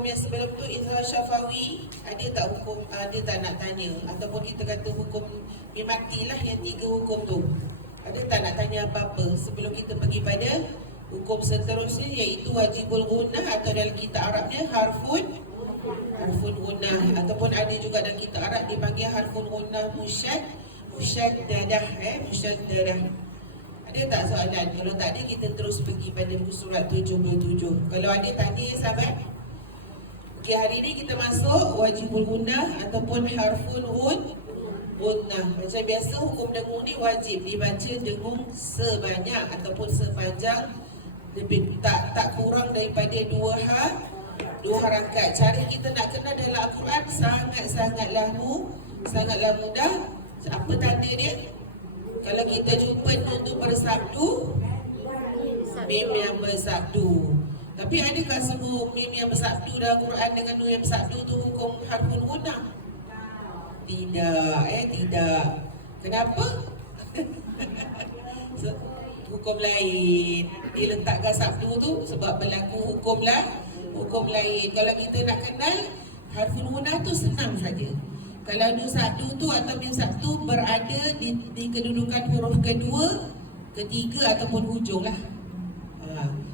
Yang sebelum tu Izhar Syafawi ada tak hukum, ada tak nak tanya, ataupun kita kata hukum mimatilah yang 3 hukum tu, ada tak nak tanya apa-apa sebelum kita pergi pada hukum seterusnya, iaitu wajibul gunnah atau dalam kitab Arabnya harfun gunnah, ataupun ada juga dalam kitab Arab dipanggil harfun gunnah musyaddadah. Ada tak soalan? Kalau tak ada, kita terus pergi pada muka surat 77. Kalau ada, tanya sahabat. Okey, hari ni kita masuk wajibul gunnah ataupun harfun gunnah. Macam biasa hukum dengung ni wajib dibaca dengung sebanyak ataupun sepanjang lebih tak kurang daripada dua harakat. Cara kita nak kenal dalam Al-Quran sangatlah mudah. Apa tanda dia? Kalau kita jumpa nun tu bersabdu, mim yang bersabdu. Tapi adakah semua mim yang bersabdu dalam Quran dengan nun yang bersabdu tu hukum harfun gunnah? Tidak. Kenapa? Hukum lain. Diletakkan sabdu tu sebab berlaku hukum lain. Kalau kita nak kenal harfun gunnah tu senang saja. Kalau nun sabdu tu atau mim sabdu berada di kedudukan huruf kedua, ketiga ataupun hujung lah.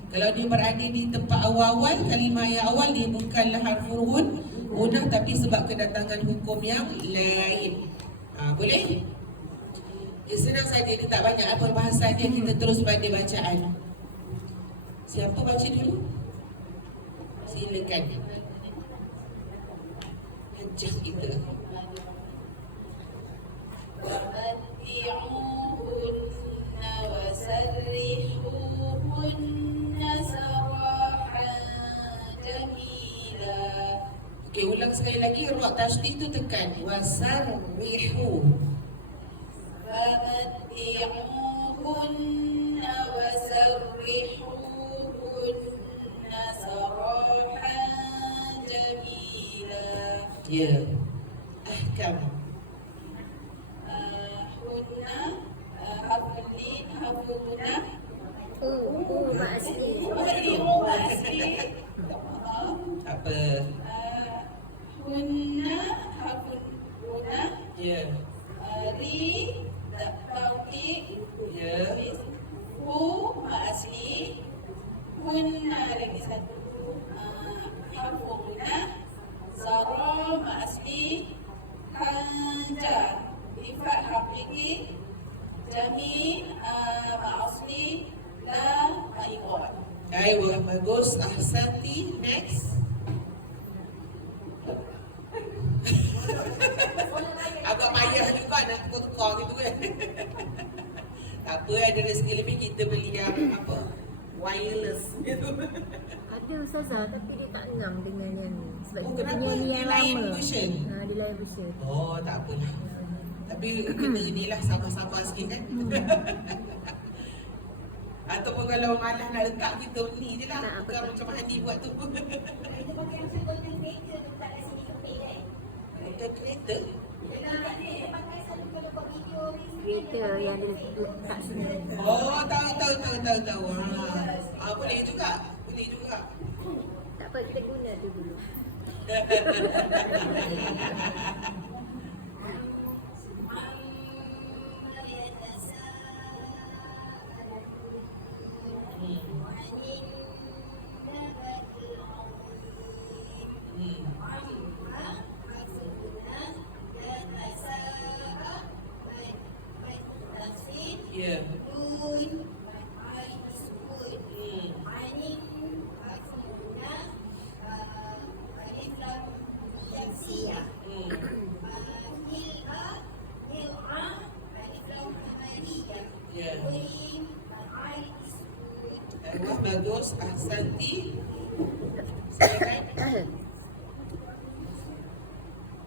Kalau dia berada di tempat awal-awal, kalimah yang awal, dia bukanlah harfun gunnah, tapi sebab kedatangan hukum yang lain. Boleh? Ya, senang saja, dia tak banyak apa bahasan dia. Kita terus pada bacaan. Siapa baca dulu? Silakan. Hajah kita. وَمَتِّعُوهُنَّ وَسَرِّحُوهُنَّ سَرَاحًا جَمِيلًا. Okey, ulang sekali lagi. Ra' tasydid tu tekan. Wasarrihu. وَمَتِّعُوهُنَّ وَسَرِّحُوهُنَّ سَرَاحًا جَمِيلًا. Ya. Ahkam. Apa? Hunna harfun gunnah. Ya. Ri tauqiq. Ya. Hu asli. Hunna lagi satu. Harfun gunnah. Zara asli. Hanja ifat haqiqi. Jamil asli. La maiqat. Aywa, bagus. Ahsanti. Next. Agak payah juga nak tukar gitu kan. Tak apa, ada rezeki lebih kita beli yang apa? Wireless gitu. Ada ustazah tapi dia tak ngam dengan yang ni. Sebab Oh, kita kenapa? punya ni Dia yang lain lama. version? Dia lain version. Oh, tak apalah. Tapi kena inilah sabar-sabar sikit kan. Ataupun kalau malas nak letak, kita ni je lah. Tak, Bukan macam Hadi buat tu. Kita pakai macam golden creator tu tak kat sini keping kan? Kita kereta. Kita pakai satu kalau buat video ni. Kereta yang dia letak sini. Oh, tahu. Boleh juga. Tak apa, kita guna tu dulu. Ya. Bagus, ahsanti.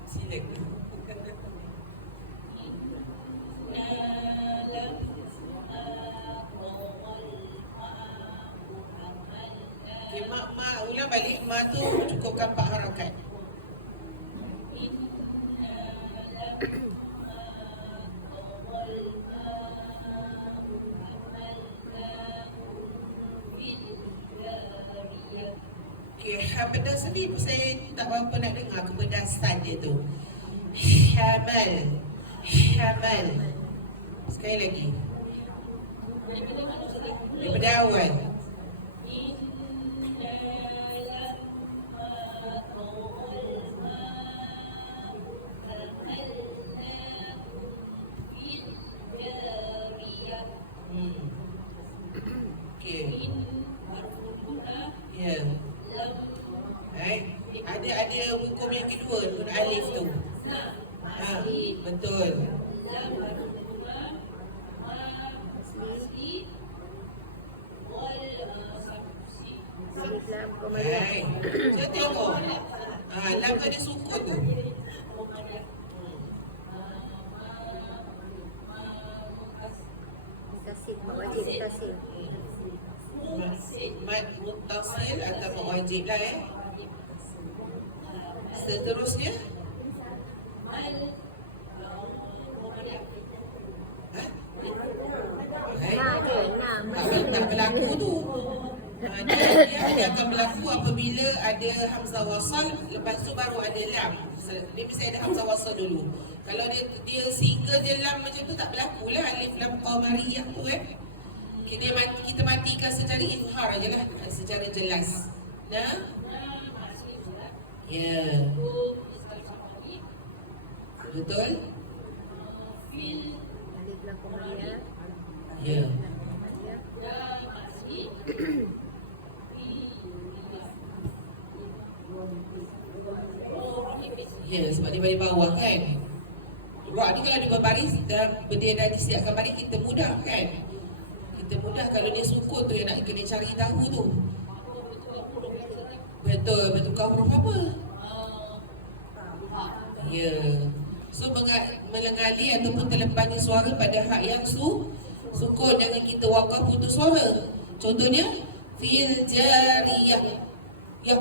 Silakan. Okay, ulang balik. Ma tu cukupkan 4 harakat. Okey, pedas ni saya tak berapa nak dengar kepedasan dia tu. Hamal. Hamal. Sekali lagi. Daripada awal. Okey. Ya. Ada hukum yang kedua nun alif tu. Betul. Alif lam komariah. Hai. Saya tengok. Lam ada sukun tu. Mutasil, mak wajib mutasil. Mad muttasil atau wajib lah Seterusnya tak berlaku tu. Dia akan berlaku apabila ada hamzah wasal, lepas tu baru ada lam. Dia mesti ada hamzah wasal dulu. Kalau dia single je lam macam tu tak berlaku lah alif lam qamariyah tu kita matikan secara izhar je lah, secara jelas. Nah, ya, betul. Alif lam komariah. Ya. Ya, sebab dia balik bawah kan. Ra ni kalau dia berbaris dan dia dah disiapkan baris, kita mudah kan. Kita mudah kalau dia sukun tu yang nak kena cari tahu tu. Betul, betulkah huruf apa? Ya. So melengali ataupun terlepasnya suara pada hak yang sukun, jangan kita wakaf putus suara. Contohnya fil jariyah. Ya,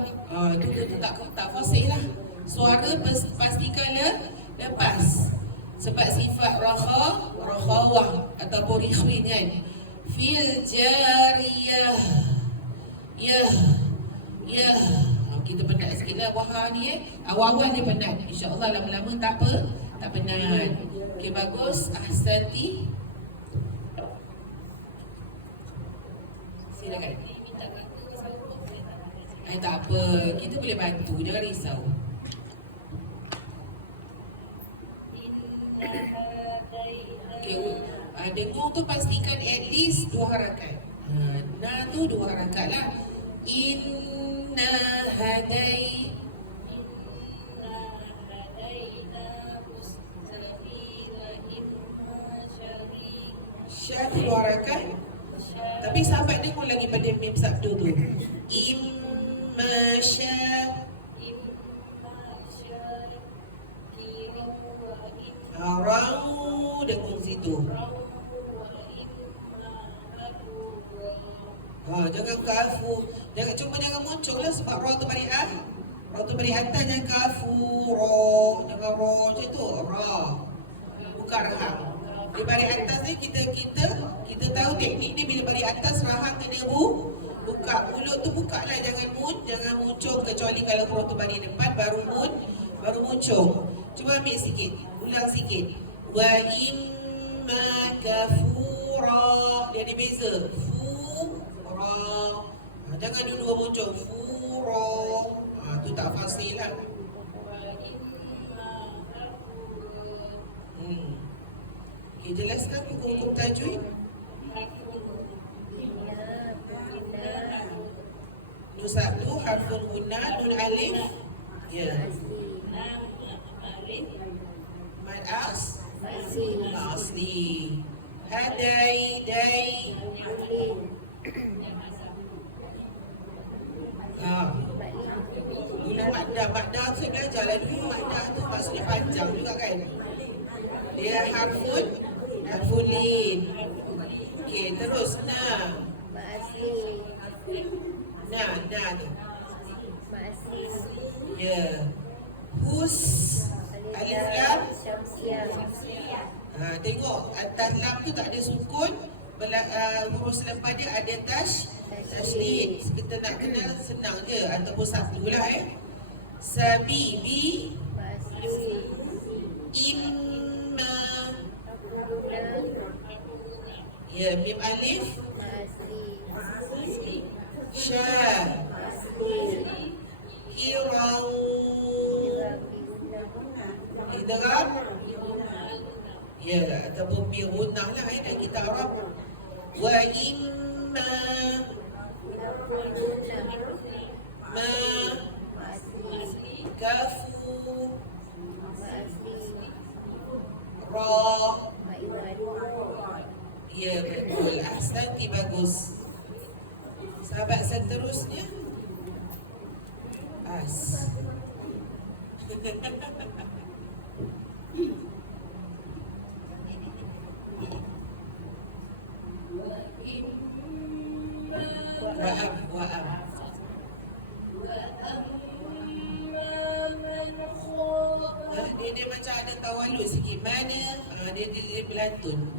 itu tak fasih lah. Suara pastikanlah lepas. Sebab sifat rakhawah ataupun rikhwin kan. Fil jariyah. Ya. Kita penat sikit lah wahah ni Awal-awal dia penat. InsyaAllah lama-lama tak penat. Okay, bagus. Ahsanti. Silakan. Tak apa. Kita boleh bantu. Jangan risau. Okay, dengung tu pastikan at least 2 harakat. Na tu 2 harakat lah. Inna hadai. Syah tu 2 harakat. Tapi sahabat dengung lagi pada mim sabdu tu. Imma syah. Rau dengung situ. Jangan kafu. Jangan muncul lah sebab ra tu balik Ra tu balik atas, jangan kafu. Jangan ra macam tu. Ra. Bukan rahang. Di balik atas ni kita tahu teknik ni bila balik atas rahang kena buka. Mulut tu buka lah. Jangan muncul kecuali kalau huruf tu balik depan baru muncul. Cuba ambil sikit. Ulang sikit. Wa imma kafura. Dia ada beza. Fura. Jangan dua-dua muncul. Fura. Tu tak fasih lah. Okay, jelaskan hukum tajwid. Nun sabtu, harfun guna, nun alif. Ya. Mad asli. Hadai, dai. Dulu Makda saya belajar lah dulu. Makda tu maksudnya panjang juga kan. Dia harfun lin. Okey, terus na. Na tu. Ya. Hus. Alif lam. Tengok atas lam tu tak ada sukun. Huruf selepas dia ada tashdid. Kita nak kenal senang je ataupun satu lah Sabi bi Masli. imma. Takuna. Ya, mim alif. Masli. Sya. Masli. Hirau. Bihuna. Idgham. Ya, ataupun bi gunnah lah dan kita Arab. Wa imma Takuna. ma Masli. kafu Masli. ra. Maiwan. Ya, betul. Ahsanti, bagus. Sahabat seterusnya. As. Wa'am, wa'am. Dia macam ada tawalud sikit. Mana? Dia berlantun.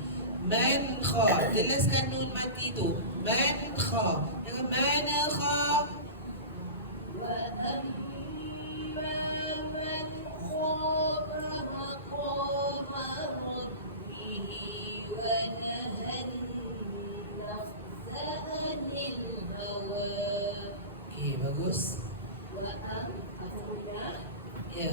Man kha. Jelaskan nun mati tu. Man kha. Jangan mana kha. Okey, bagus. Ya.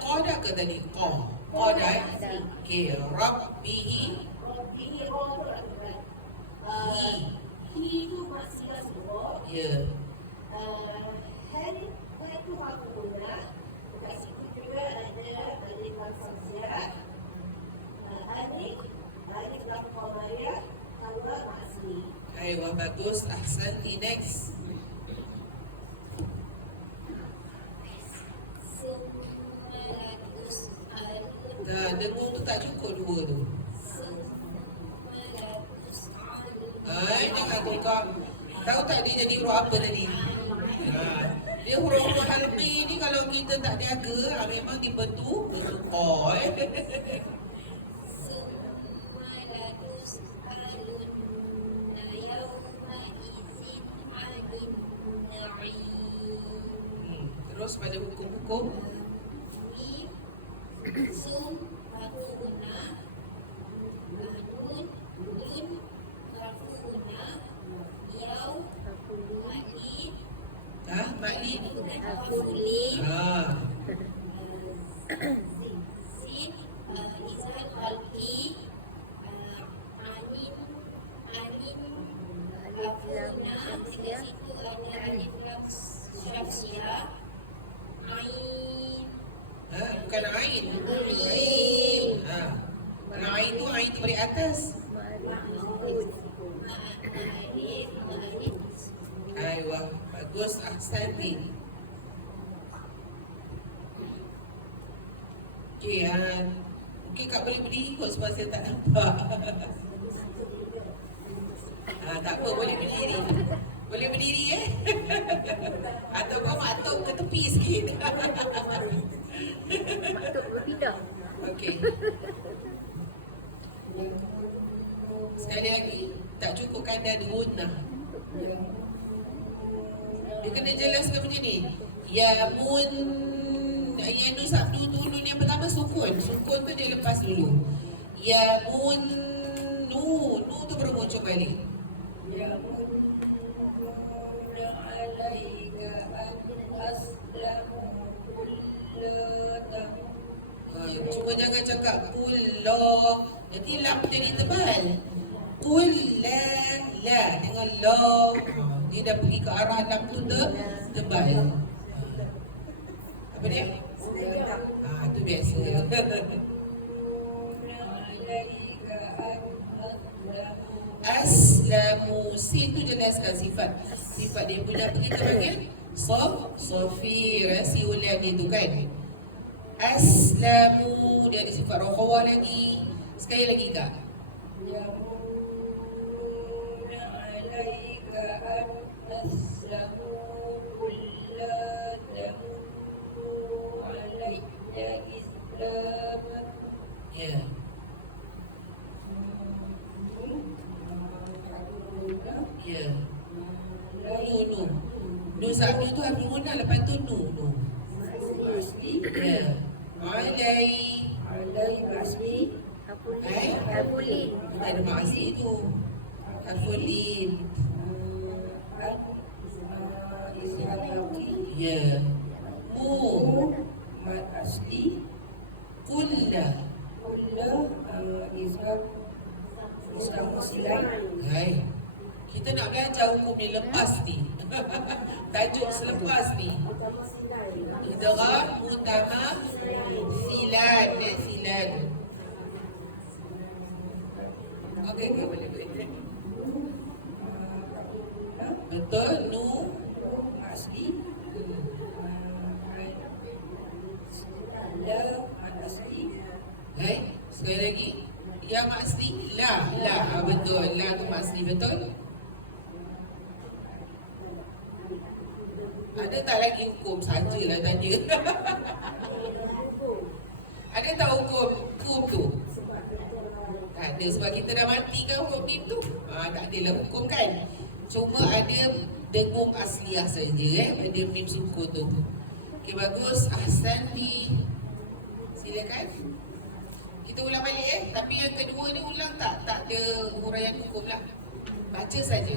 Qada ke tadi? Qada. Okey, rabbihi. Ya. Aywa, bagus. Ahsanti. Next. Dah, dengung tu tak cukup dua tu. Jangan tukar. Tahu tak dia jadi huruf apa tadi? Dia huruf-huruf halqi ni kalau kita tak jaga, memang dibentuk qa. Terus pada hukum-hukum. Maklin. Bukan ain. Ain. Kalau ain tu beri atas. Aywa, bagus. Ahsanti. Okey, mungkin Kak boleh berdiri kot sebab saya tak nampak. Tak apa, boleh berdiri. Boleh berdiri Atau kau matuk ke tepi sikit. Matuk berpindah. Okey. Sekali lagi, tak cukup kanda gunnah. Dia kena jelaskan macam ni. Ya mun. Yang nu sabdu tu nun yang pertama sukun. Sukun tu dia lepas dulu. Ya mun. Nu tu baru muncul balik. Ya mun. Cuma jangan cakap kullah. Nanti lam jadi tebal. Kullah la dengan la. Dia dah pergi ke arah lam tu tebal. Apa dia? Tu biasa. Aslamu. Sin tu jelaskan sifat. Sifat dia punya apa kita panggil? Sofi. Rasi ulang dia tu kan. Aslamu. Dia ada sifat rokhawah lagi. Sekali lagi Kak. Ya. Ya. Nu. Nu satu tu harus guna, lepas tu nu. Ya. Alai. Hai. Harfulin. Tak ada mak asli tu. Harfulin. Ya. Mu. Kulla. Hai. Kita nak belajar hukum ni lepas ni. Tajuk selepas ni. Idgham mutama silan, silan. Okey, boleh. Betul, nu asli. Hai, sekali lagi. Ya mak asli, la. Betul, la tu mak asli, betul. Ada tak lagi hukum? Sajalah tanya. Ada tak hukum tu? Tak ada, sebab kita dah mati kan hukum mim tu. Tak adalah hukum kan. Cuma ada dengung asliah saja pada mim suku tu. Okey, bagus. Ahsanti. Silakan. Kita ulang balik tapi yang kedua ni ulang tak ada huraian hukum lah. Baca saja.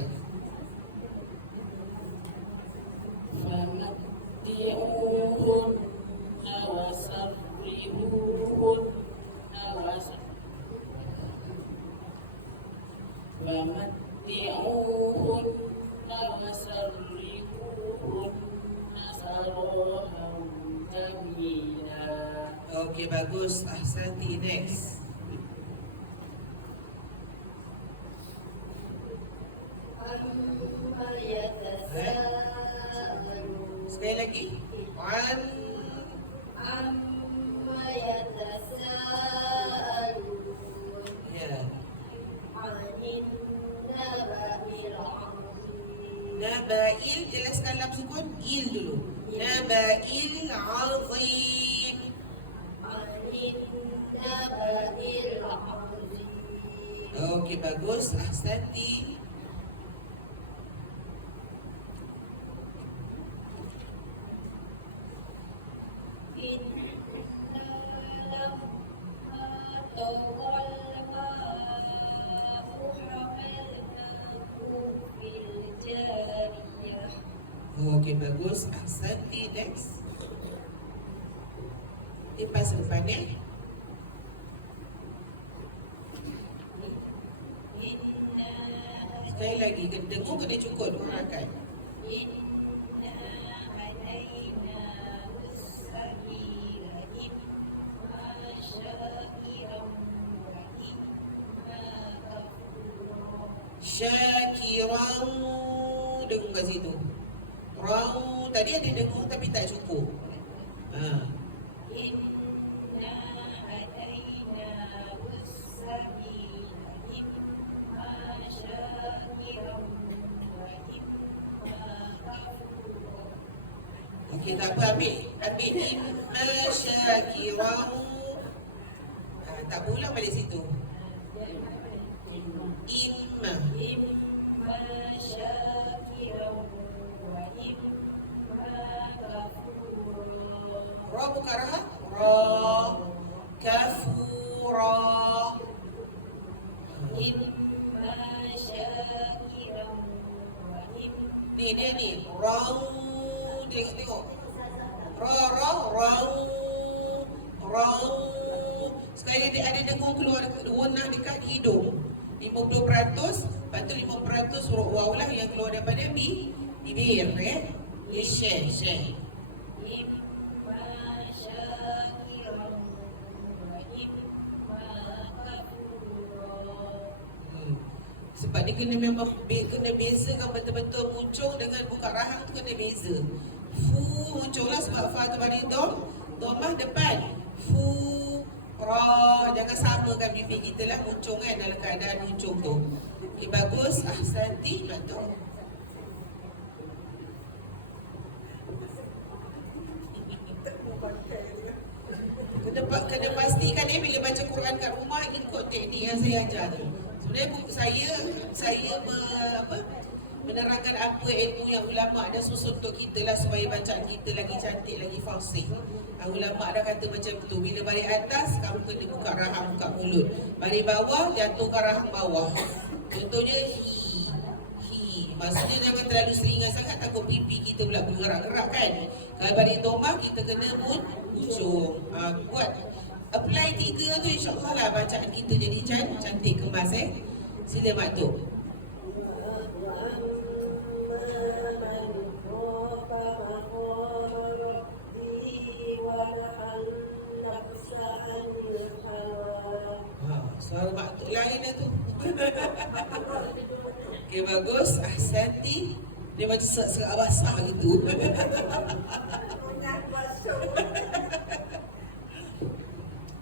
Okey, bagus. Ahsanti. Next. Sekali lagi. Ya. Nabail, jelaskan lam sukun il dulu. Nabail azim. Okey, bagus. Ahsanti. Okey, bagus. Ahsanti. Next. Lepas depan sekali lagi, dengar kena cukup dua rakaat. Syakiran, dengar kat situ. Rau tadi ada dengar tapi tak cukup. Okey, tak apa, ambil imma syakiran. Tak pulang balik situ. Imma syakiran wa imma kafura. Ra buka raha. Ra kafura. Imma syakiran wa imma. Ni dia ni. Ra. Tengok. Rau. Sekali dia ada dengung keluar warna dekat hidung. 50%, lepas tu 5% huruf waw lah yang keluar daripada bibir. Share. Sebab dia kena memang kena bezakan betul-betul muncul dengan buka rahang tu kena beza. Fu muncul lah sebab fa tu pada domah depan. Fu ra, jangan samakan bibir kita lah muncul kan dalam keadaan muncul tu. Okay, bagus. Ahsanti. Betul. Kena pastikan bila baca Quran kat rumah ikut teknik yang saya ajar tu. Sebenarnya saya menerangkan apa ilmu yang ulama' dah susun untuk kita lah supaya bacaan kita lagi cantik, lagi fasih. Ulama' dah kata macam tu, bila balik atas kamu kena buka rahang, buka mulut. Balik bawah, jatuhkan rahang bawah. Contohnya hi. Maksudnya jangan terlalu seringan sangat, takut pipi kita pula bergerak-gerak kan. Kalau balik tomah kita kena hujung. Buat apply 3 tu, insyaAllah lah bacaan kita jadi cantik kemas. Sila Mak Tok. Suara Mak Tok lain dah tu. Okay, bagus. Ahsanti. Dia macam serak basah gitu.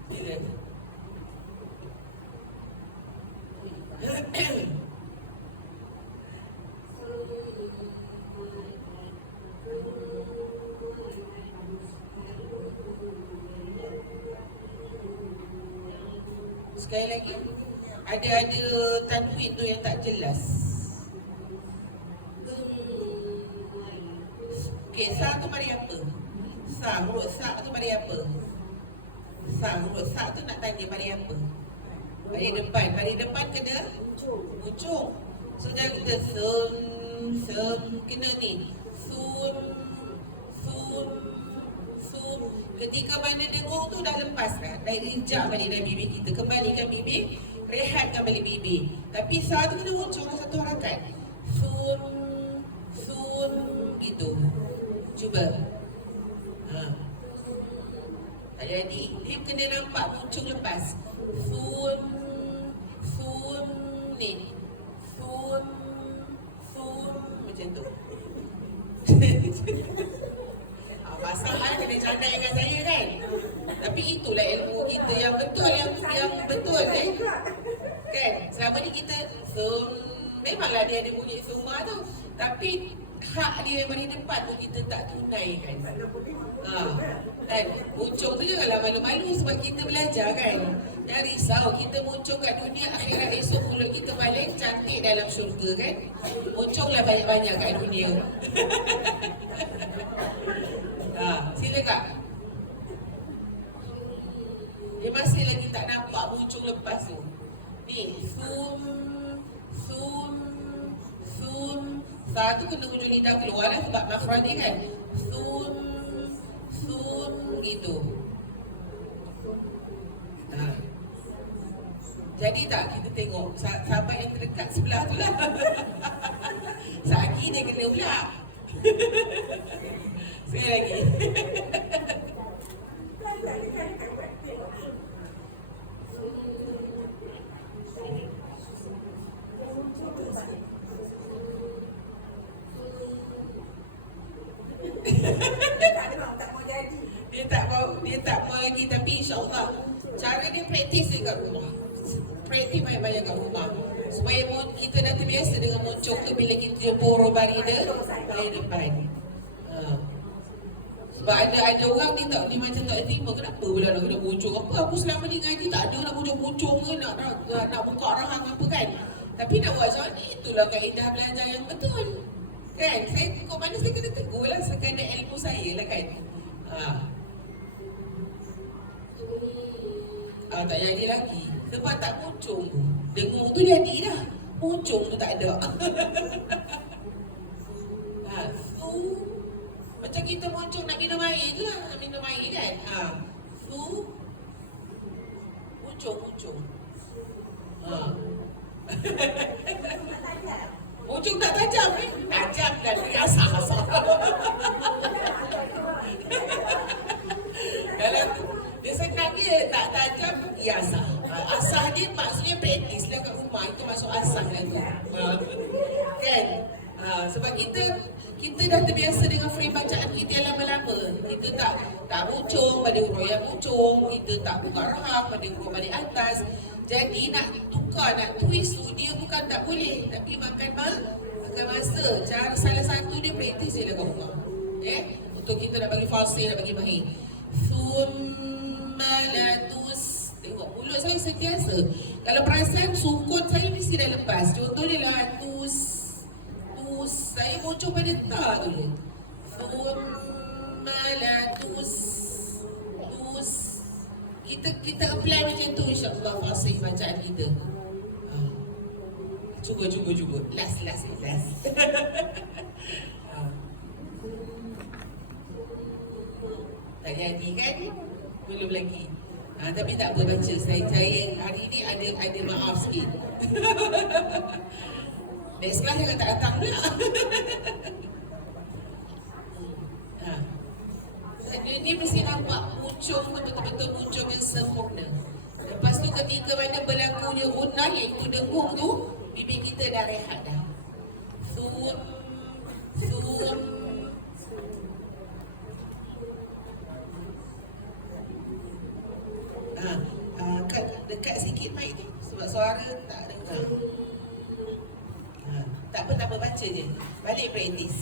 Bila? Sekali lagi, ada tanwin tu yang tak jelas. Okey, sa tu mari apa? Huruf sa tu mari apa? Huruf sa tu nak tanya mari apa? Mari depan kena ujung. So jangan kita sun kena ni. Sun. Ketika mana dengung tu dah lepas dah. Dah ijak balik dari bibir kita. Kembalikan bibir, rehatkan balik bibir. Tapi sa tu kena ujung satu harakat. Sun gitu. Cuba. Tak jadi. Dia kena nampak ujung lepas. Sun ni. Sun macam tu. Masalah kena candai dengan saya kan. Tapi itulah ilmu kita yang betul, yang betul kan. Selama ni kita memanglah dia ada bunyi summa tu, tapi hak dia memang di depan tu kita tak tunaikan. Dan muncul tu janganlah malu-malu sebab kita belajar kan. Jangan risau, kita muncul kat dunia, akhirat esok mulut kita balik cantik dalam syurga kan. Muncullah banyak-banyak kat dunia. Sila Kak. Dia masih lagi tak nampak muncul lepas tu. Ni, sun. Sa tu kena hujung lidah keluar lah sebab makhraj dia kan. Sun gitu. Jadi tak kita tengok sahabat yang terdekat sebelah tu lah. Saki dia kena pula. Sekali lagi. Dia tak mau lagi, tapi insyaAllah cara dia praktis dia kat rumah. Praktis banyak-banyak kat rumah supaya kita dah terbiasa dengan muncul tu bila kita jumpa barida balik depan. Sebab ada orang ni tak, dia macam tak terima. Kenapa pula nak kena muncul apa? Aku selama ni ngaji tak ada nak muncul ke nak buka rahang apa kan. Tapi nak buat macam ni, itulah kaedah belajar yang betul kan. Saya kok mana saya kena tegur lah sekadar ilmu saya lah kan. Tak jadi lagi sebab tak muncul. Dengung tu jadi dah, muncul tu tak ada. Macam kita muncul nak minum air tu lah, nak minum air kan. Muncul. Muncul tak tajam ni. Tajam dan asah-asah. Dalam dia senangnya tak tajam, asah. Asah dia maksudnya praktis lah kat rumah. Itu maksud asah lah tu. Kan? Sebab kita dah terbiasa dengan frame bacaan kita yang lama-lama. Kita tak muncung pada huruf yang muncung. Kita tak buka rahang pada huruf balik atas. Jadi nak tukar, nak twist tu dia bukan tak boleh, tapi makan masa. Cara salah satu dia praktis je lah kat rumah. Untuk kita nak bagi fasih, nak bagi mahir. Thumma latus. Tengok mulut saya sentiasa. Kalau perasan sukun saya mesti dah lepas. Contohnya latus. Tus. Saya bocor pada ta tu je. Thumma latus. Tus. Kita apply macam tu insya-Allah fasih bacaan kita. Cuba. Last. Tak jadi kan? Belum lagi. Tapi tak apa baca. Saya hari ni ada maaf sikit. Next class jangan tak datang pula. Ini mesti nampak pucung tu betul-betul pucung yang sempurna. Lepas tu ketika mana berlakunya gunnah iaitu dengung tu, bibir kita dah rehat dah. Thum. Dekat sikit mic tu sebab suara tak dengar. Tak apa baca je. Balik praktis.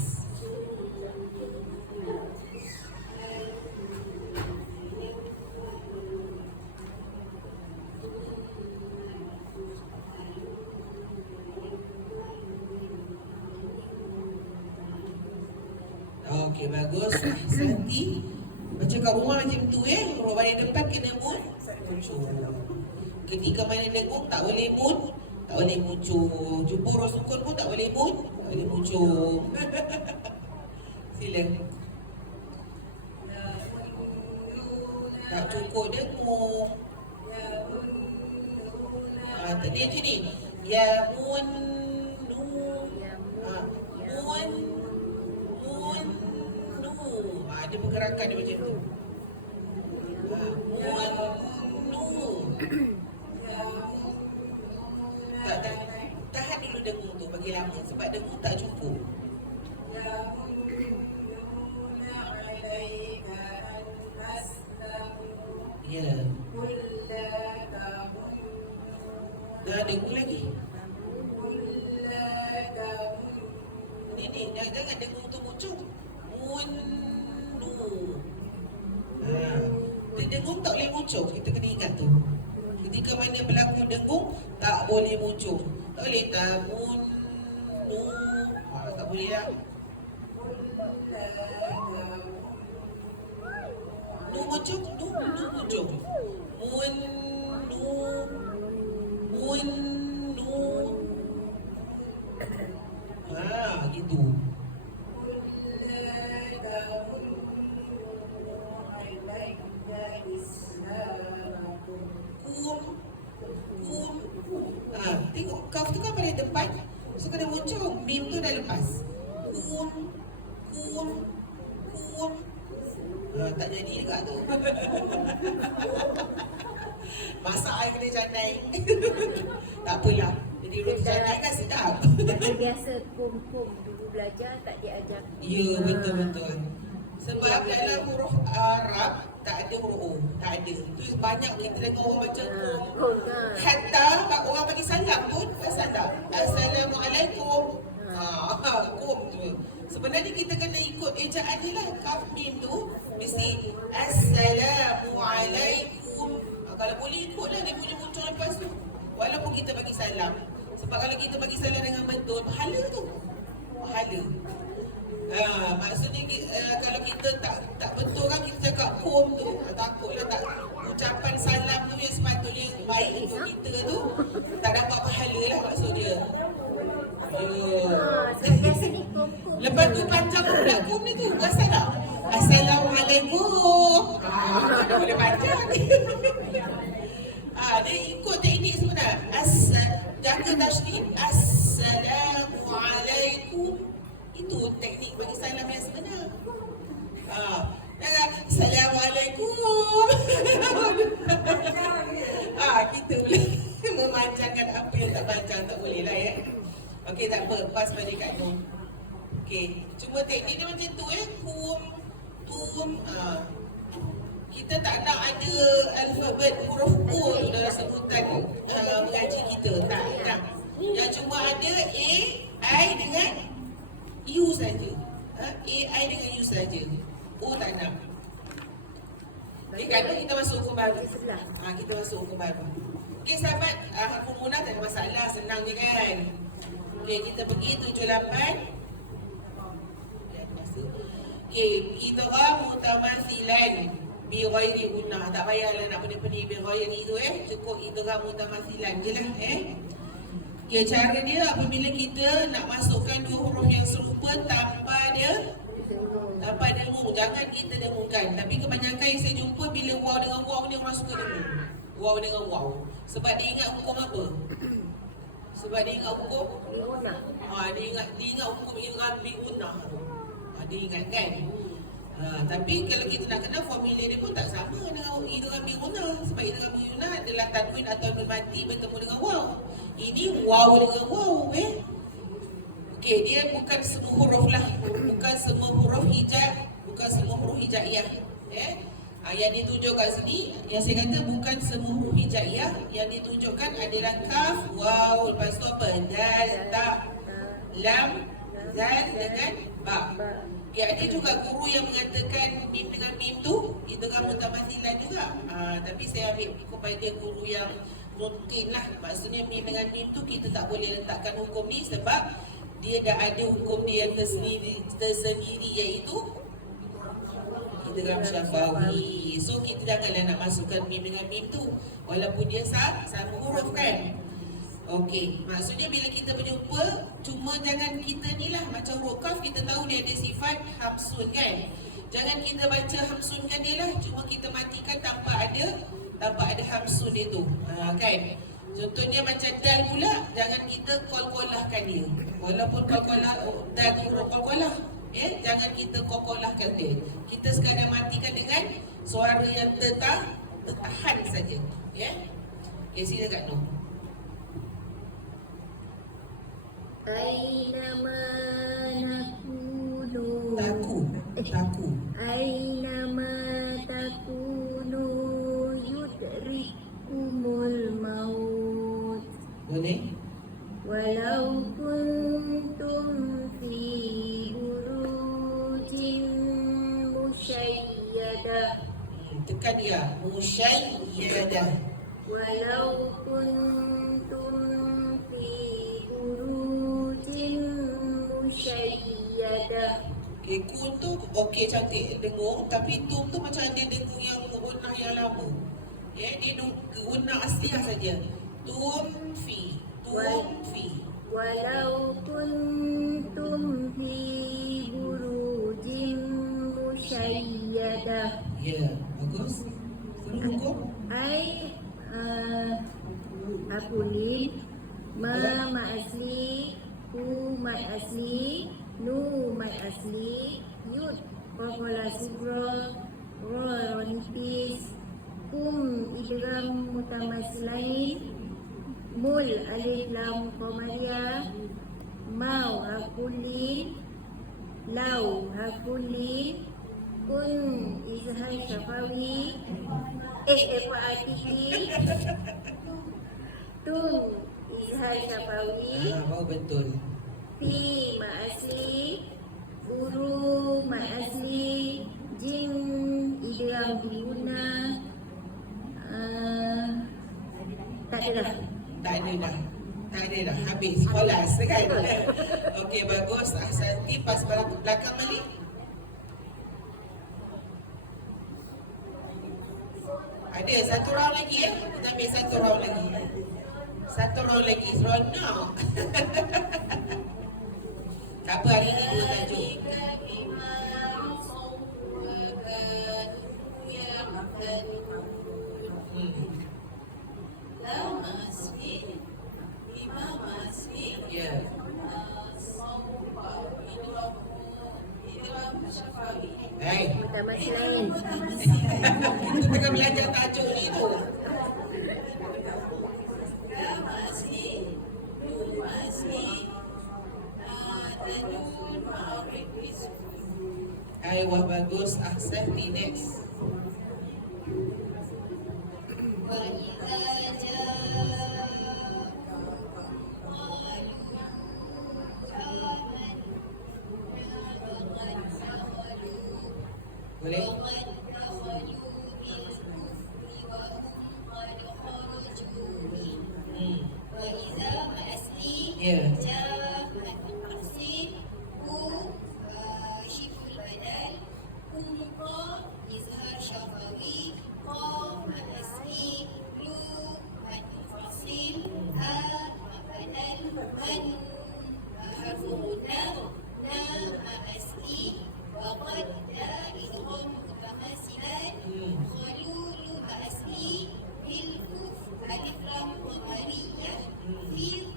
Okey, bagus. Santi baca kat rumah macam tu Huruf baris depan kena mun muncul. Ketika mana dengung tak boleh mun, tak boleh muncul. Jumpa huruf sukun pun tak boleh mun, tak boleh muncul. Sila. Tak cukup dengung. Tadi macam ni. Ya mun nu. Mun nu. Ada pergerakan dia macam tu. Mun nu. Tahan dulu dengung tu bagi lama sebab dengung tak cukup. Ya. Dah dengung lagi. Ni jangan dengung tu muncul. Mun nu. Dia dengung tak boleh muncul. Kita kena ingat tu. Ketika mana berlaku dengung tak boleh muncul. Tak boleh tamun nu. Tak boleh lah. Nu muncul, nu muncul. Mun nu. Gitu. Tengok kaf tu kan pada depan. So kena muncul. Mim tu dah lepas. Kum. Tak jadi juga tu. Masak air kena canai. Tak apalah. Jadi roti canai kan sedap. Kita biasa kum-kum dulu belajar tak diajar. Ya, betul. Sebab dalam huruf Arab tak ada huruf O. Tak ada. Tu banyak kita dengar orang baca kum. Hatta orang bagi salam pun salam. Assalamualaikum. Kum tu. Sebenarnya kita kena ikut ejaan dia lah. Kaf mim tu mesti Assalamualaikum. Kalau boleh ikutlah dia boleh muncul lepas tu. Walaupun kita bagi salam. Sebab kalau kita bagi salam dengan betul, pahala tu. Pahala. Maksudnya kalau kita tak betul kan kita cakap kum tu, takutlah tak ucapan salam tu yang sepatutnya baik untuk kita tu tak dapat pahala lah maksud dia. Lepas tu panjang pula kum ni tu, rasa tak? Assalamualaikum. Dia boleh panjang. Dia ikut teknik sebenar. Jaga tashdid. Assalamualaikum. Itu teknik bagi salam yang sebenar. Assalamualaikum. Kita boleh memanjangkan apa yang tak panjang. Tak boleh lah ya. Okey, tak apa. Pas pada Kak Nur. Okey, cuma teknik dia macam tu tum. Kita tak nak ada alfabet huruf O tu dalam sebutan mengaji kita. Tak nak. Yang cuma ada A, I dengan U saja. A, I dengan U saja. O tak nak. Kadang kita masuk hukum baru. Sebelah. Kita masuk hukum baru. Okey sahabat, hukum munah tak ada masalah, senang je kan. Okey, kita pergi 78. Okey, idgham mutamathilan bi ghairi gunnah. Tak payahlah nak pening-pening bi ghairi tu cukup idgham mutamathilan je lah Okey, cara dia apabila kita nak masukkan dua huruf yang serupa tanpa dengung. Jangan kita dengungkan. Tapi kebanyakan yang saya jumpa bila waw dengan waw ni orang suka dengung. Waw dengan waw. Sebab dia ingat hukum apa? Sebab dia ingat hukum dia ingat hukum idgham bi gunnah tu. Dia ingat kan? Tapi kalau kita nak kenal formula dia pun tak sama dengan idgham bi gunnah. Sebab idgham bi gunnah adalah tanwin atau nun mati bertemu dengan waw. Ini waw dengan waw Okey, dia bukan semua huruf lah. Bukan semua huruf hijaiyah. Yang ditunjukkan sini, yang saya kata bukan semua huruf hijaiyah. Yang ditunjukkan adalah kaf, waw, lepas tu apa? Dal, ta, lam, zal dengan ba. Ya, ada juga guru yang mengatakan mim dengan mim tu idgham mutamathilan juga. Tapi saya ambil kepada guru yang mungkin lah. Maksudnya mim dengan mim tu kita tak boleh letakkan hukum ni sebab dia dah ada hukum dia yang tersendiri iaitu idgham syafawi. So kita janganlah nak masukkan mim dengan mim tu walaupun dia sama huruf kan. Okey, maksudnya bila kita berjumpa, cuma jangan kita ni lah macam huruf kaf kita tahu dia ada sifat hamsun kan. Jangan kita baca hamsunkan dia lah, cuma kita matikan tanpa ada hamsun dia tu. Kan? Contohnya macam dal pula, jangan kita qalqalahkan dia. Walaupun qalqalah dal tu huruf qalqalah, jangan kita qalqalahkan dia. Kita sekadar matikan dengan suara yang tertahan saja. Okey, silakan Noh. Ainama nakunu. Taku. Ainama takunu yudrikumul maut. Boleh? Walau kuntum fi burujin musyayyadah. Tekan dia. Musyayyadah. Walau kuntum fi burujin musyayyadah. Okay, kun tu okey cantik dengung, tapi tum tu macam dia dengung yang gunnah yang lama. Dia gunnah asliah saja. Tum fi. Walau kuntum fi burujin musyayyadah. Ya, bagus. Seluruh hukum. Akulin ma asli, ku ma asli, nu ma asli, yud qabola sugro, ro nipis, kum idgham mutamassilain, mul alif lam qamariyah, mau akulin, lau akulin, kun izhar syafawi, fa'atiki, tun izhar syafawi, Mau betul. fi ma'asli, buru ma'asli, jin idgham biguna. Tak ada dah. Tak ada dah. Habis. Kholas kan? Okey, bagus. Ahsanti. Pas belakang balik. Ada satu round lagi Kita ambil satu round lagi. Seronok. Tak apa, hari ni dua tajuk. Ya. Hai. Mutamassilain. Kita tengah belajar tajuk ni tu. Wah bagus. Ahsanti. Next. Boleh? Ya. Ja maksud hu shiful badal kumqa izhar syafawi qaf asli lu mad fasil badal man harfu ghunnah na asli wa qad idgham mutamasilan khalul asli bil kuf alif lam qamariyah fil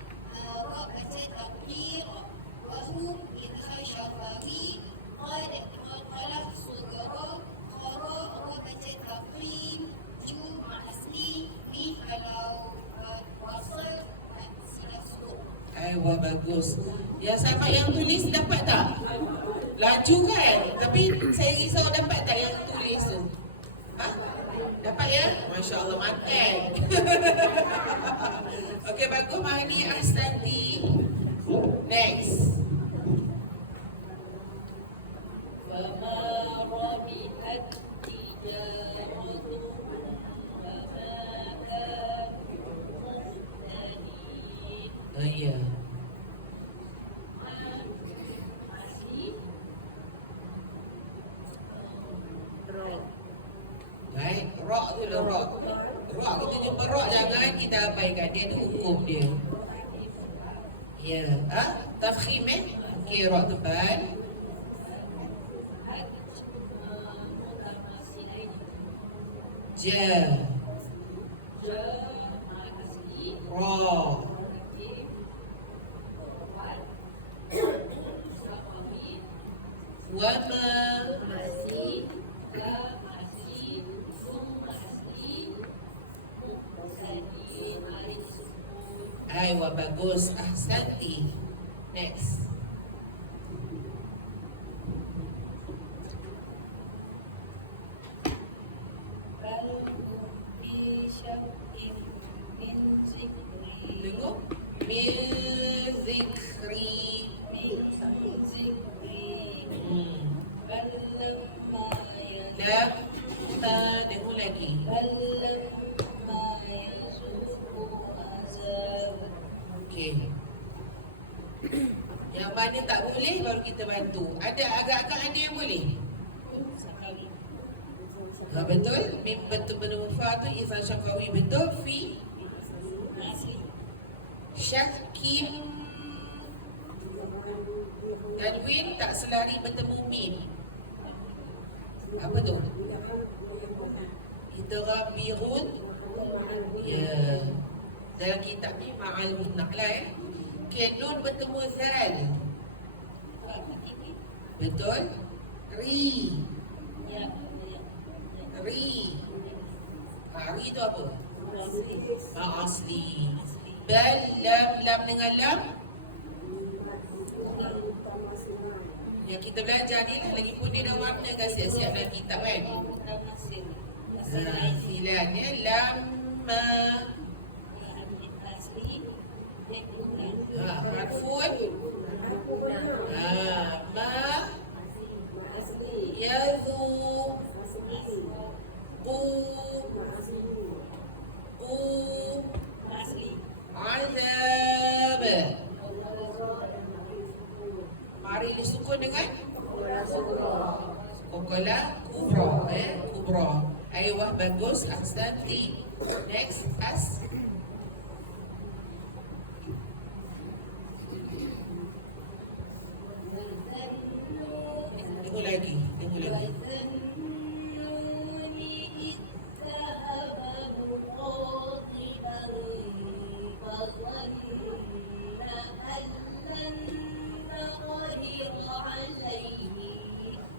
رابطة تقدير وهم إظهار شفوي قال قلق صغرى خراء رابطة تقديم جو مع أصلي في kalau wasal silap suruh. Wah, bagus. Yang sama yang tulis dapat tak? Laju kan? Tapi saya risau dapat tak yang tulis tu? Ha? Dapat ya? Masya Allah, makan. Okey, bagus. Mahani Ahsanti. Next. فما ربحت تجارتهم وما كانوا مهتدين. Ya. Baik, rock tu lah rock. Rock kita jumpa rock, jangan kita abaikan. Dia ada hukum dia. Ya, tafkhim Okey, rock tebal. Ja. Ra. Wama. Masih. Aywa, bagus. Ahsanti. Next. Tengok. Min zikri. Lamma. Tengok lagi. Okey. Yang mana tak boleh baru kita bantu. Ada agak-agak ada yang boleh. Betul. Mim betul bermufa tu izan syafawi betul. Fi syakim tanwin tak selari bertemu mim. Apa tu? Idgham birun. Ya. Dalam kitab ni ma'al gunnah lah Okay, nun bertemu zal. Betul? Ri. Ri. Ri tu apa? Asli. Bal, lam dengan lam. Yang kita belajar ni lah, lagipun dia dah warna kan siap-siap dalam kitab kan. Silan ya, lamma. Harfun. Ma. Yadhu. Qu. Azab. Mari disukun dengan Kokola kubra. Kubra. Ayuh, bagus. Ahsanti. Next. As. Tengok lagi.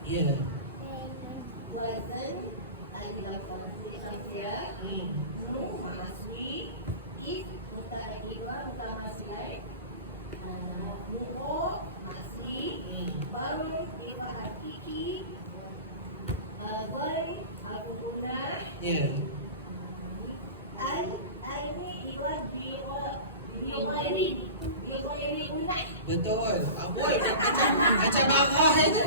Ya. Ya. Betul. Amboi, macam marah itu.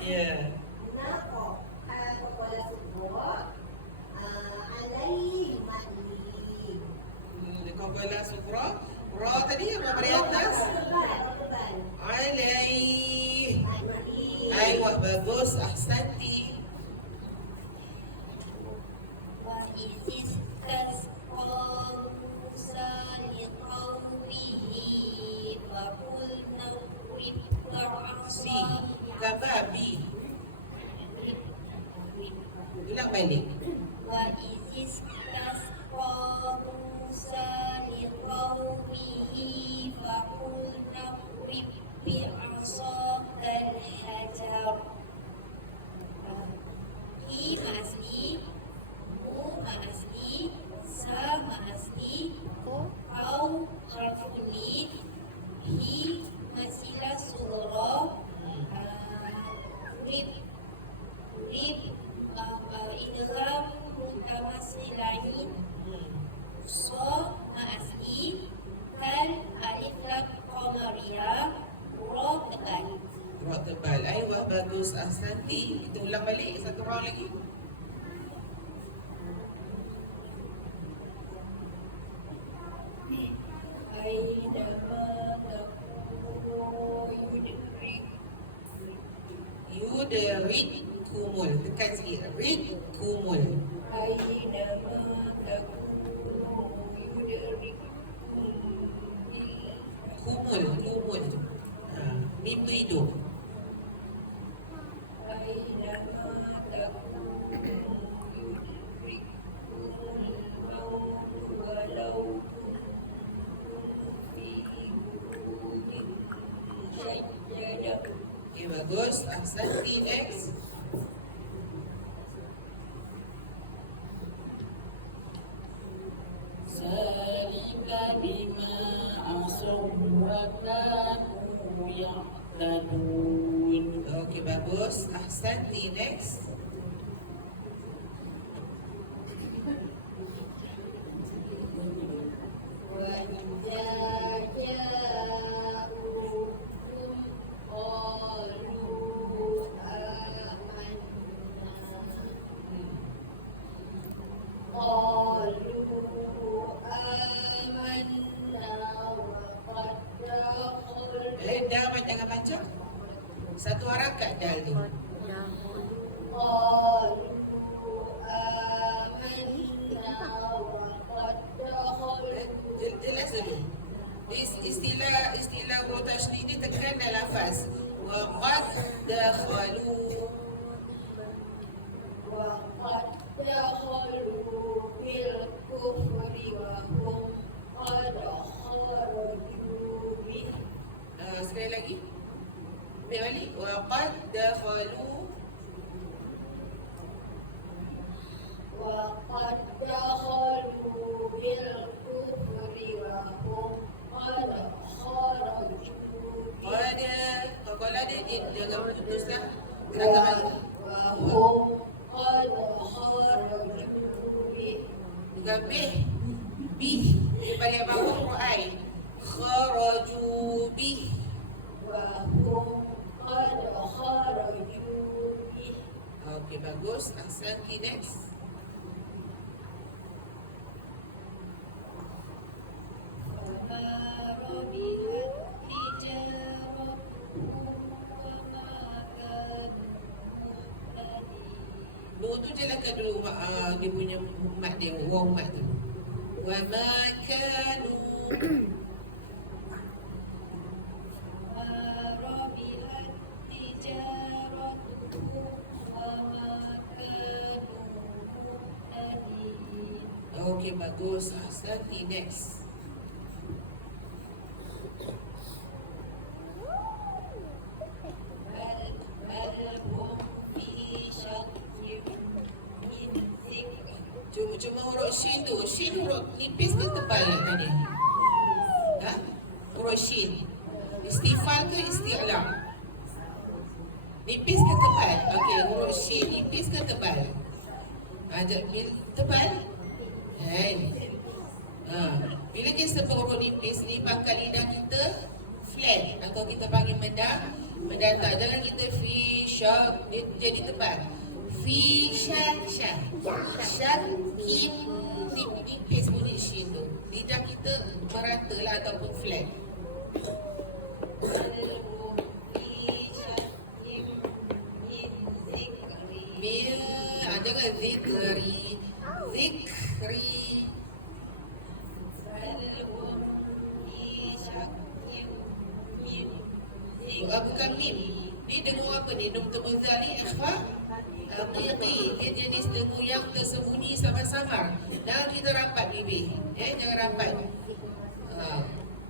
Ya. bagus. Ahsanti. وإذ استسقى موسى لقومه فقلنا اضرب B. بعصاك Gambar B. Ulang balik. وإذ استسقى موسى لقومه فقلنا اضرب بعصاك الحجر. He must be, mu must be, sa must be, au harfun nid, he masilah sughra, rib idgham mutamassilain, so must be, kal alif lam qamariyah, ra tebal. Rok tebal. Aywa, bagus. Ahsanti. Kita ulang balik. Satu round lagi. Aidama takunu yudrik Yudrik kumul. Tekan sikit. Rik kumul. Aidama takunu yudrik Kumul. Kumul. Ha. Mim tu hidung. Aidama takunu yudrik walau fi burujin syajjadah. Okay, bagus. Ahsanti. Next. Zalika bima asaw wa kanu ya'tadun. Okay, bagus. Ahsanti. Next. وإذا جاءوكم قالوا آمنا وقد دخلوا Dah jangan panjang. Satu harakat dal tu. Dahul. قالوا آمنا وقد دخلوا Jelas dulu. Istilah huruf tasydid ni tekan dalam lafaz. Wa qad dakhalu. وقد دخلوا بالكفر وهم قد خرجوا به Sekali lagi. Ambil balik. Wa qad dakhalu. وقد دخلوا بالكفر وهم قد خرجوا به Kalau ada dia jangan putus lah. Gerakan وهم قد خرجوا به dengan bih daripada bawah huruf ai. Kharaju bih. وهم قد خرجوا به Okey, bagus. Ahsanti. Next. وما ربحت تجارتهم وما كانوا مهتدين Nur tu jelaskan dulu dia punya mat dia, waw mat tu. Wa ma kanu. ما ربحت تجارتهم وما كانوا مهتدين Okey, bagus. Ahsanti. Next. بل هم في شك من ذكر Cuma huruf shin tu. Shin huruf nipis ke tebal tadi? Ha? Huruf shin. Istifal ke isti'la? Nipis ke tebal? Okey, huruf shin nipis ke tebal? Tebal? Bila kita sebut huruf nipis ni pakai lidah kita flat atau kita panggil mendatar. Jangan kita fi syak dia jadi tebal. Fi syak syak. Syak kim nipis bunyi shin tu. Lidah kita merata lah ataupun flat. بل هم في شك من sama zikri. Zikri. Bukan mim. Ni dengung apa ni? Nun termuzal ni ikhfa haqiqi. Dia jenis dengung yang tersembunyi samar-samar. Dan kita rapat bibir. Jangan rapat.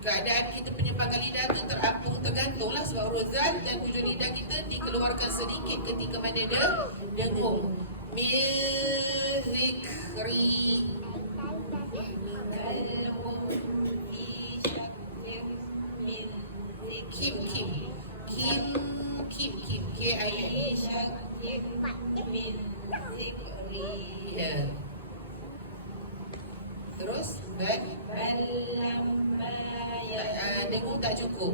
Keadaan kita penyempangan lidah tu terapung, tergantunglah sebab rozan dan hujung lidah kita dikeluarkan sedikit ketika mana dia dengung. Min zikri. Kim Ya. Terus dan dengung tak cukup.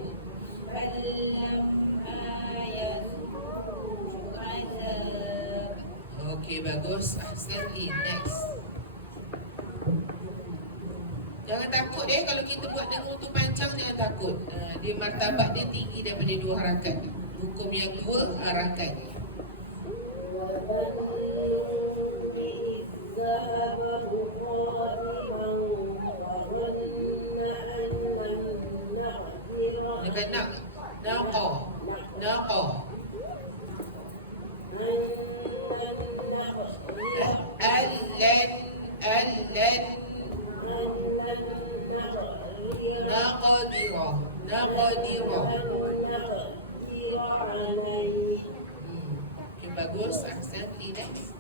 Okey, bagus. Ahsanti. Next. Jangan takut kalau kita buat dengung tu panjang, jangan takut. Dia martabat dia tinggi daripada 2 harakat. Hukum yang 2 harakat. Dekat naqa. Naqadira. Okay, bagus. Ahsanti. Next.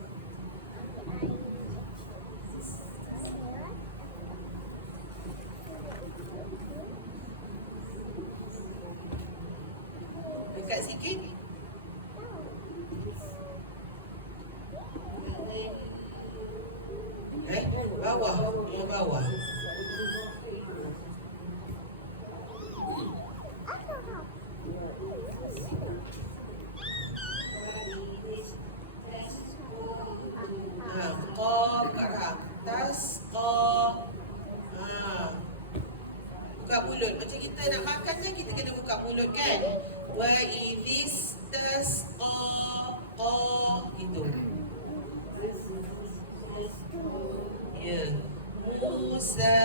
Dekat sikit. Bawah. Qaf kat atas. Buka mulut. Macam kita nak makan kan, kita kena buka mulut kan. Wa idhis tasqa. Gitu. Ya. Musa.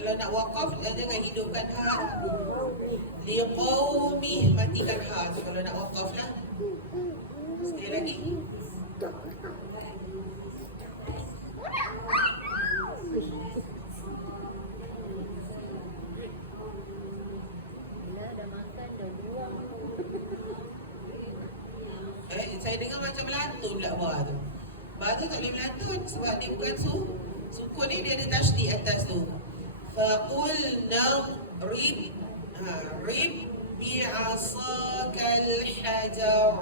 Kalau nak wakaf, jangan hidupkan ha. Liqaumi, matikan ha tu kalau nak wakaf lah. Sekali lagi. Saya dengar macam melantun pula bawah tu. Bawah tu tak boleh melantun sebab dia bukan sukun ni, dia ada tasydid atas tu. Faqulna rib bi'asakal hajar.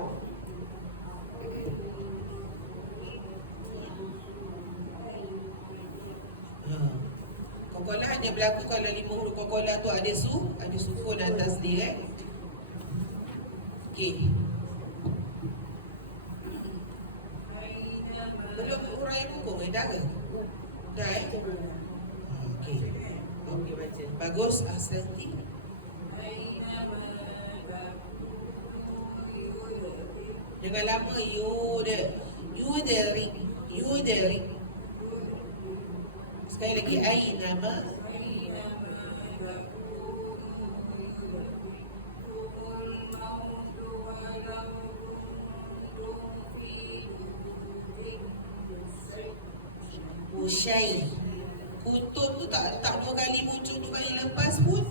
Kokolah hanya berlaku kalau 5 huruf kokolah tu ada sukun atas dia. Okey. Belum huraian hukum dah ke? Dah Okey. Okey, baca. Bagus, ahsanti. Jangan lama yudari. Sekali lagi ainama. Usyai. Kutub tu tak 2 kali muncul, 2 kali lepas pun.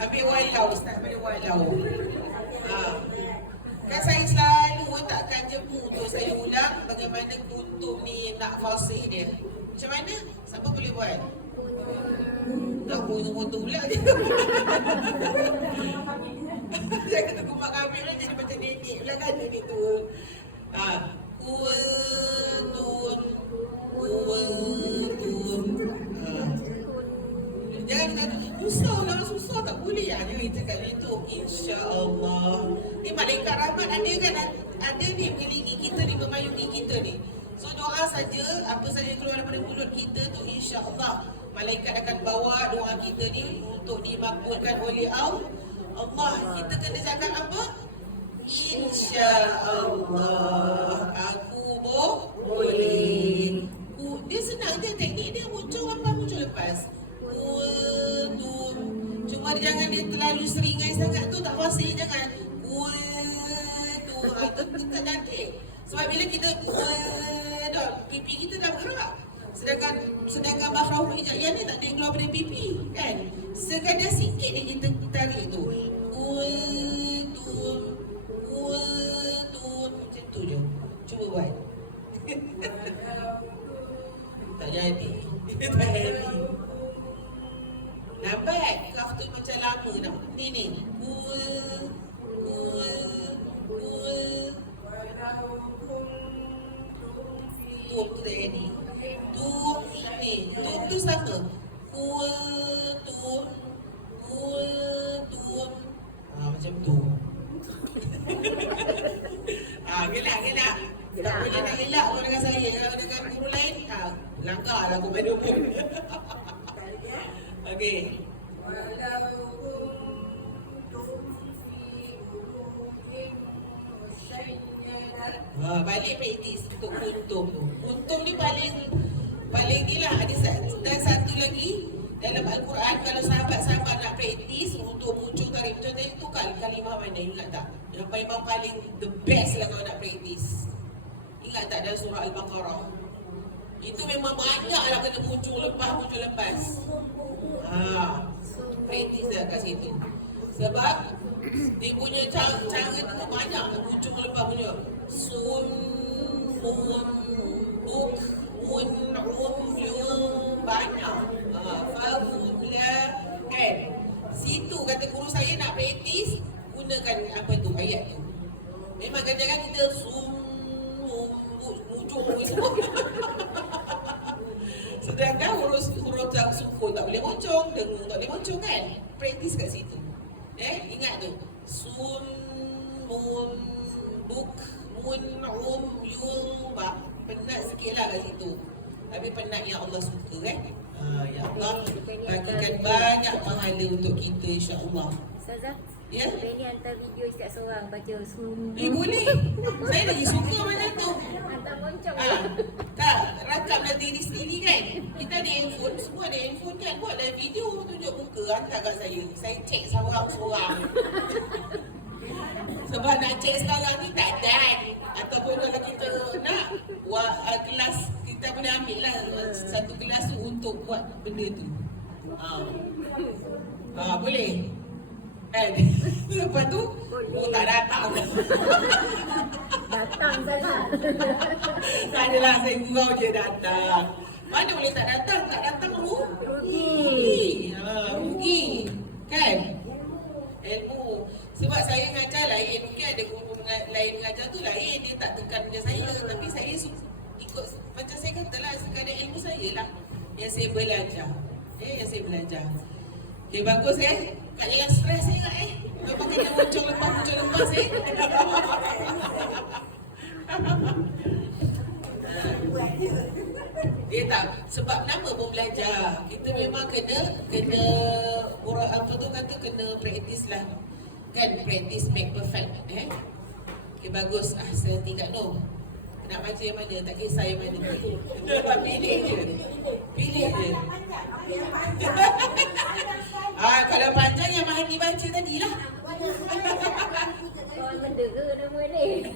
Ambil walau, Ustaz, ambil walau. Kan saya selalu takkan jemu untuk saya ulang bagaimana kutub ni nak fasih dia. Macam mana? Siapa boleh buat? Tak boleh tu pula dia. Saya kata kumak kami pula jadi macam nenek pula kan nenek tu. Kuntun. Jangan susah tak boleh ya. Jangan cakap itu. InsyaAllah. Ni malaikat rahmat ada kan, ada ni mengelilingi kita ni, memayungi kita ni. So doa saja, apa saja keluar daripada mulut kita tu insyaAllah malaikat akan bawa doa kita ni untuk dimakbulkan oleh Allah. Kita kena cakap apa? InsyaAllah aku boleh. Dia senang je, teknik dia muncul lepas. Kuntum. Cuma jangan dia terlalu seringai sangat tu, tak fasih, jangan. Kuntum. Itu tak cantik. Sebab bila kita pipi kita dah bergerak. Sedangkan bahrahul hijaiyah ni tak ada yang keluar dari pipi, kan? Sekadar sikit je kita tarik tu. Kuntum. Macam tu je. Cuba buat. Tak jadi. Tak jadi. Lambat. Kaf tu macam lama dah. Ni. Tum tu tak jadi. Tum ni. Tum tu sama. Tum. Macam tu. Gelak. Tak boleh nak gelak kalau dengan saya. Kalau dengan guru lain, langgar lah aku pada pun. Okey. Balik praktis untuk kuntum tu. Kuntum ni paling ni lah. Dan satu lagi, dalam Al-Quran, kalau sahabat-sahabat nak praktis untuk muncul tarik macam tadi tu, kalimah mana, ingat tak? Yang paling the best lah kalau nak praktis. Ingat tak dalam surah Al-Baqarah? Itu memang banyak lah kena muncul lepas. Praktis dah kat situ. Sebab dia punya cara tu banyak muncul lepas punya. Sun, mun, buk, mun, banyak. Fahumla, kan? Situ kata guru saya nak praktis, gunakan apa tu, ayat tu. Memang kadang-kadang kita ujung semua. Sedangkan huruf sukun tak boleh moncong, dengung tak boleh moncong, kan? Praktis kat situ. Ingat tu. Sun, mun, buk, mun, yun, ba. Penat sikit lah kat situ. Tapi penat yang Allah suka, kan? Ya Allah, bagikan banyak pahala untuk kita, insya-Allah. Ustazah, Ya? Benny hantar video Ustaz seorang baca Boleh. Saya lagi suka macam tu. hantar moncong. Tak, rakam dalam diri sendiri, kan? Kita ada handphone, semua ada handphone, kan? Buatlah video, tunjuk muka, hantar kat saya. Saya cek seorang-seorang. Sebab nak cek sekarang ni tak ada. Ataupun kalau kita nak buat kelas, kita boleh ambil lah satu kelas tu untuk buat benda tu. Boleh. Lepas tu, tak datang. Datang saja. Tak adalah, saya gurau je datang. Mana boleh tak datang? Tak datang rugi. Rugi. Kan? Ilmu. Sebab saya mengajar lain. Mungkin ada guru lain mengajar tu lain. Dia tak tekan je saya. Tapi saya ikut, macam saya katalah, sekadar ilmu saya lah yang saya belajar. Yang saya belajar. Okay, bagus Kak jangan stres ingat Memang kena muncul lepas Dia tak, sebab nama pun belajar. Kita memang kena orang apa tu kata, kena praktis lah. Kan, praktis make perfect. Okay, bagus. Saya tinggal nak baca yang mana, tak kisah yang mana. Pilih je. Kalau panjang yang Mahani baca tadilah. Kawan benda ke nama ni?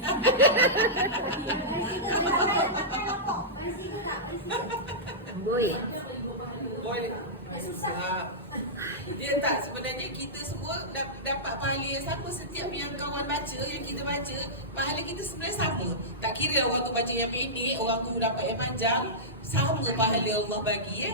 Boleh. Dia tak, sebenarnya kita semua dapat pahala yang sama. Setiap yang kawan baca, yang kita baca, pahala kita sebenarnya sama. Tak kira orang tu baca yang pendek, orang tu dapat yang panjang, sama pahala Allah bagi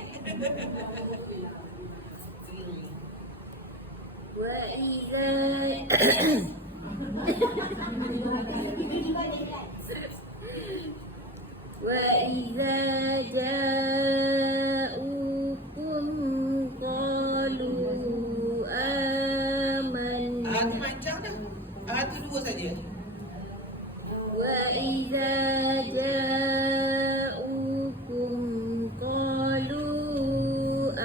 وَإِذَا جَاءُوكُمْ قَالُوا آمَنَّا. Itu panjang dah. Itu dua saja. وَإِذَا جَاءُوكُمْ قَالُوا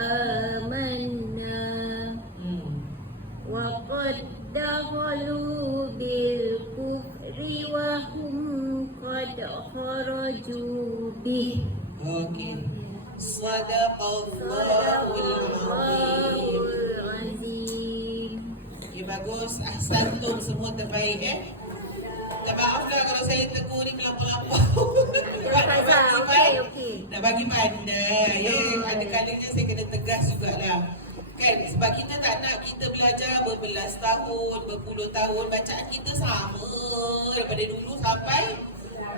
wujubih. Okey. Sadaqallahul azim. Azim. Okay, bagus. Ahsantum, semua terbaik Tak maaflah kalau saya tegur ni melampau-lampau. Sebab nak bagi Okey. nak bagi pandai. Ada kalanya saya kena tegas jugalah. Kan, sebab kita tak nak kita belajar berbelas tahun, berpuluh tahun, bacaan kita sama daripada dulu sampai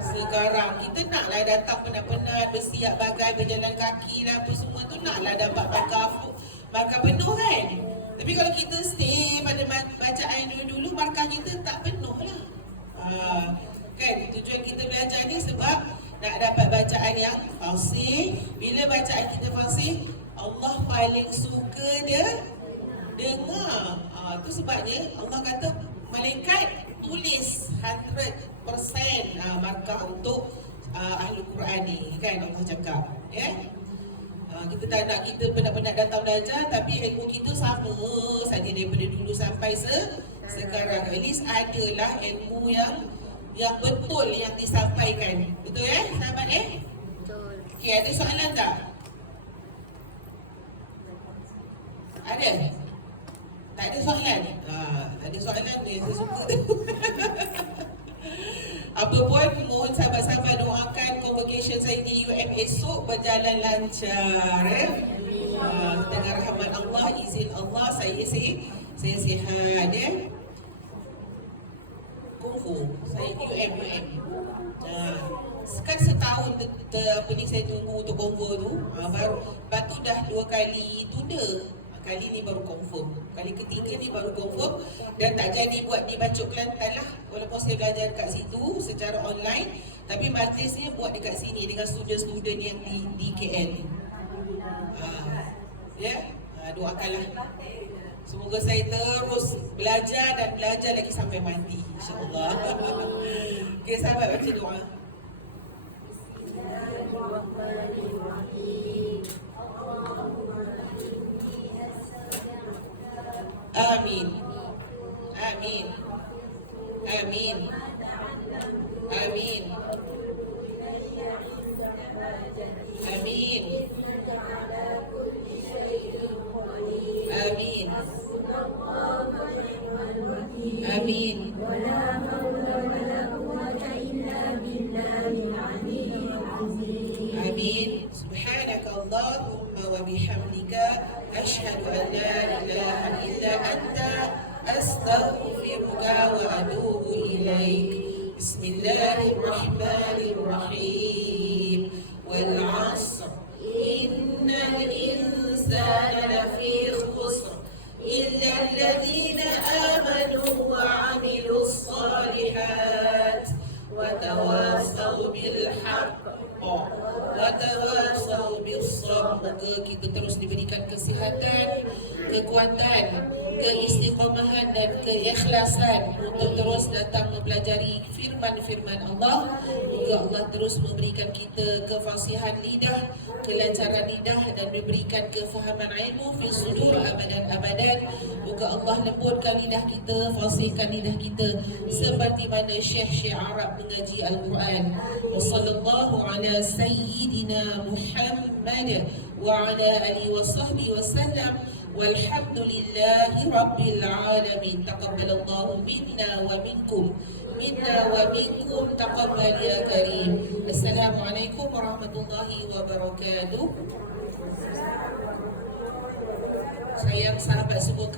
sekarang. Kita naklah datang penat-penat, bersiap bagai, berjalan kaki lah, apa semua tu naklah dapat markah penuh kan. Tapi kalau kita stay pada bacaan dulu-dulu, markah kita tak penuh lah. Kan, tujuan kita belajar ni sebab nak dapat bacaan yang fasih. Bila bacaan kita fasih, Allah paling suka dia dengar. Tu sebabnya Allah kata malaikat tulis 100% markah untuk ahli Quran ni, kan Allah cakap. Kita tak nak kita penat-penat datang belajar tapi ilmu kita sama saja daripada dulu sampai sekarang. At least adalah ilmu yang betul yang disampaikan. Betul sahabat Betul. Okey, ada soalan tak? Ada? Tak ada soalan? Tak ada soalan ni, saya suka tu. Apa pun, mohon sahabat-sahabat doakan convocation saya di UM esok berjalan lancar. Dengan rahmat Allah, izin Allah, saya sihat. Kungfu, saya UM. Sekarang setahun apa ni saya tunggu untuk confirm tu. Lepas tu dah 2 kali tunda. Kali ni baru confirm. Kali ketiga ni baru confirm. Dan tak jadi buat di Bacok Kelantan lah. Walaupun saya belajar kat situ secara online, tapi majlisnya buat dekat sini dengan student-student yang di KL ni. Doakanlah. Semoga saya terus belajar dan belajar lagi sampai mati, insya-Allah. Okey, sahabat baca doa. Amin. Amin. Amin. Amin. Amin. Amin. Amin. Amin. Subhanaka Allahumma wa bihamdika asyhadu an la ilaha illa anta astaghfiruka wa atubu ilaik. Bismillahirrahmanirrahim. Wal 'asr innal insana lafi khusr illa alladhina amanu wa 'amilus salihat wa tawasaw bil haqq wa tawasaw bis sabr. Moga kita terus diberikan kesihatan, kekuatan, keistiqomahan dan keikhlasan untuk terus datang mempelajari firman-firman Allah. Moga Allah terus memberikan kita kefasihan lidah, kelancaran lidah dan diberikan kefahaman ilmu fi sudur abadan. Moga Allah lembutkan lidah kita, fasihkan lidah kita seperti mana Syekh Arab mengaji Al-Quran. Wassallallahu ala sayyidina Muhammad wa ala alihi wa sahbihi wa sallam. Walhamdulillahi Rabbil Alamin. Taqabbalallahu minna wa minkum. Taqabbal ya karim. Assalamualaikum warahmatullahi wabarakatuh. Sayang sahabat semua.